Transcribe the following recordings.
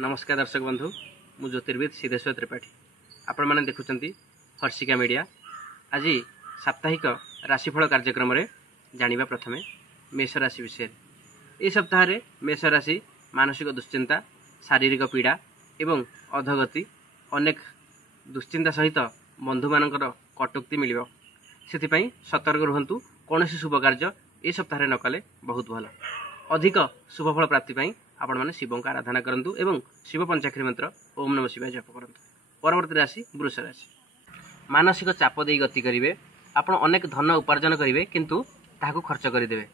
नमस्कार दर्शक बंधु मु ज्योतिर्विद सिद्धेश्वर त्रिपाठी आपण मैंने देखुं हर्षिका मीडिया। आज साप्ताहिक राशिफल कार्यक्रम रे जानिबा प्रथमे मेष राशि विषय। ए सप्ताह रे मेष राशि मानसिक दुश्चिंता, शारीरिक पीड़ा एवं अधोगति, अनेक दुश्चिंता सहित बंधु मानकर कटुक्ति मिलिबो। सेथिपई सतर्क रुहंतु। कौनसी शुभ कार्य ए सप्ताह न कले बहुत भल। अधिक शुभफल प्राप्ति पाई आपण माने शिव का आराधना करंतु एवं शिव पंचाक्षरी मंत्र ओम नमः शिवाय जप करंतु। परवर्ती राशि वृष राशि। मानसिक चाप दे गति करिवे। आपण अनेक धन उपार्जन करिवे किंतु ताहाकु खर्च करिदेवे।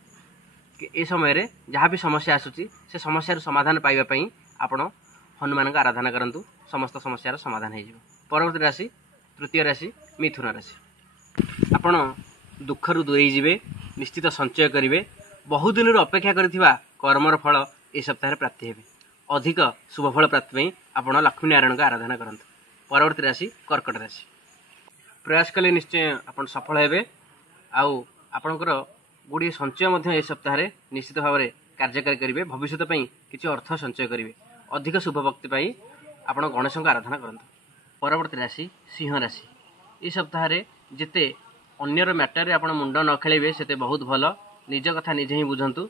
ए समय रे जहाँ भी समस्या आसुची से समस्या समाधान पाइबा पई आपण हनुमान का आराधना करंतु। समस्त समस्या समाधान हो जिवो। परवर्ती राशि तृतीय राशि मिथुन राशि। आपण दुखरु दूरेई जिवे, निश्चित संचय करिवे। बहु दिन अपेक्षा करिथिबा कर्मर फल ए सप्ताह प्राप्ति हेबे। अधिक शुभफल प्राप्ति पई आपण लक्ष्मी नारायण का आराधना करंतु। परवर्ती राशि कर्कट राशि। प्रयास कले निश्चय आपण सफल हेबे। आउ आपणकर गुडी संचय मध्य ए सप्ताह रे निश्चित भाव में कार्यकारी करिवे। भविष्य पई किछि अर्थ संचय करिवे। अधिक शुभ भक्ति पई आपण गणेश का आराधना करंतु। परवर्ती राशि सिंह राशि। ए सप्ताह रे जेते अन्यर मैटर रे आपण मुंड न खेलेबे सेते बहुत भल। निज कथा निजे ही बुझंतु।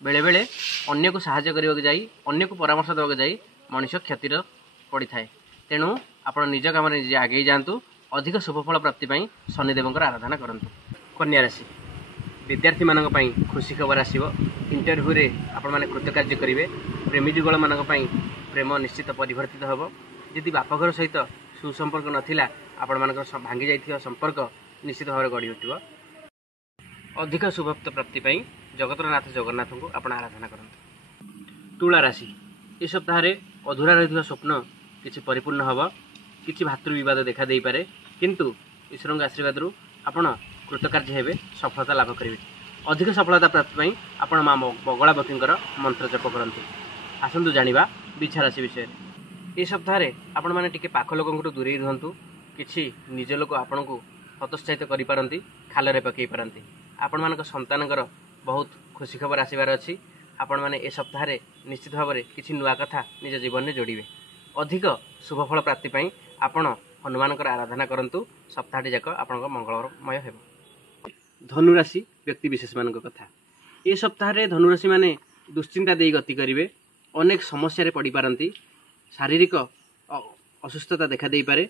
बेले बेले अन्य को सहाय्य करने जाई, अन्य को परामर्श देवाक जाई मनुष्य क्षतिर पड़ी थाए। तेणु आप निज काम निजे आगे जातु। अधिक शुभफल प्राप्ति पाई शनिदेव आराधना करंतु। कन्या राशि। विद्यार्थी मानक पई खुशी खबर आसीबो। इंटरव्यू रे आपण माने कृतकार्य करिवे। प्रेमी जुगल मानक पई प्रेम निश्चित परिवर्तित होबो। यदि बापघर सहित सुसंपर्क नथिला आपण मानक भांगी जाइथिबा संपर्क निश्चित भाव में गढ़ी उठिबो। अधिक शुभत्व प्राप्ति पाई जगतरनाथ जगन्नाथ को आपण आराधना करंतु। तुला राशि। ए सप्ताह रे अधूरा रहिथिबा स्वप्न किछि परिपूर्ण हबो। किछि भातृ विवाद देखा देई पारे किंतु ईश्वर आशीर्वाद रु आपण कृतकार्य हेबे, सफलता लाभ करिवे। अधिक सफलता प्राप्ति पाई आपण मां बगला बकींकर मंत्र जप करंतु। आसंतु जानिबा बिछा राशि विषय। ए सप्ताह रे आपण माने टिके पाख लोकंकु दूरेई रहंतु। किछि निज लोक आपण को हतोत्साहित करि पारंती, खाल रे पकई पारंती। आपण मानक संतानकर बहुत खुशी खबर आसबार अच्छी। आपण माने ए सप्ताह रे निश्चित भाव में किछि नुआ कथा निज जीवन में जोड़िबे। अधिक शुभफल प्राप्ति पाई आपण हनुमानकर आराधना करंतु। सप्ताहटी जाक आपण मंगलमय हेबो। धनुराशि व्यक्ति विशेष मान कथा। ए सप्ताह रे धनुराशि माने दुश्चिंता दे गति करिवे। अनेक समस्या रे पड़ी पारंती। शारीरिक असुस्थता देखा देई पारे।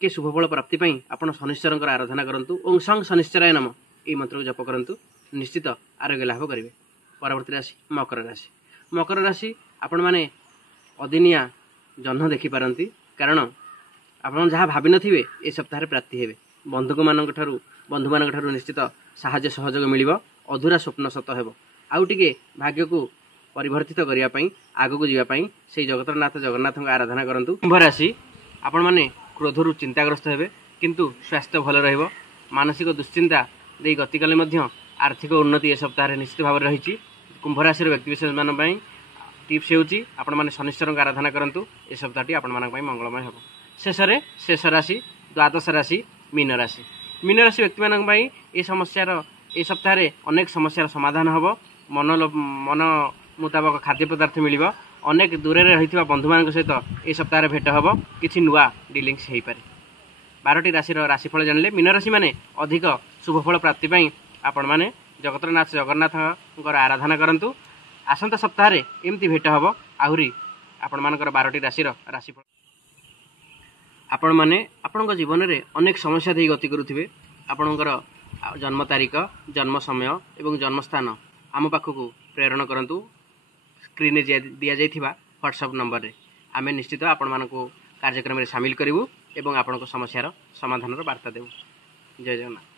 के शुभफल प्राप्ति पाई आपण शनिश्चरकर आराधना करंतु। ओम संग शनिश्चराय नमः ए मंत्र को जप करंतु। निश्चित आरोग्य लाभ करेंगे। परवर्ती राशि मकर राशि। मकर राशि आपण माने अदिनिया जन्म देखि पारंती। कारण आपण जहाँ भावी नथिबे ए सप्ताह रे प्राप्ति हेबे। बंधु मानक ठारू निश्चित साहाय्य सहयोग मिलिबो। अधूरा स्वप्न सत हेबो। आउ टिके भाग्य को परिवर्तित करिया पई आगु को जिया पई सेई जगतरनाथ जगन्नाथ का आराधना करंतु। कुंभ राशि। आपण माने क्रोधरु चिंताग्रस्त हेबे किंतु स्वास्थ्य भल रहइबो। मानसिक दुश्चिंता दे गति कले मध्य आर्थिक उन्नति ए सप्ताह निश्चित भाव में रही। कुंभ राशि व्यक्ति विशेष मान टिप्स होउची आपण माने शनिश्चर आराधना करंतु। ए सप्ताहटी आपण मानक मंगलमय हेबो। शेष राशि द्वादश राशि मीन राशि। मीन राशि व्यक्ति मानक ए समस्यार ए सप्ताह अनेक समस्यार समाधान हेबो। मन मुताबक खाद्य पदार्थ मिलिबो। अनेक दूर रही बंधु मान सहित ए सप्ताह भेट हेबो। किछि नुआ डीलिंग्स हेई पारे। 12टी राशि राशिफल जानिले। मीन राशि माने अधिक शुभफल प्राप्ति पाई आपण माने जगतरनाथ जगन्नाथ आराधना करंतु। आसंता सप्ताह रे एमती भेट हबो। आहुरी आपण मानकर 12टी राशि राशिफल। आपण माने आपणक जीवन रे अनेक समस्या दे गति करुथिबे। आपणकर जन्म तारीख, जन्म समय एवं जन्म स्थान आम पाखकु प्रेरण करंतु। स्क्रीन रे दिया जाइथिबा व्हाट्सएप नंबर रे आमे निश्चित आपण मानको कार्यक्रम रे शामिल करिवु एवं आपणक समस्यार समाधान वार्ता देबु। जय जगन्नाथ।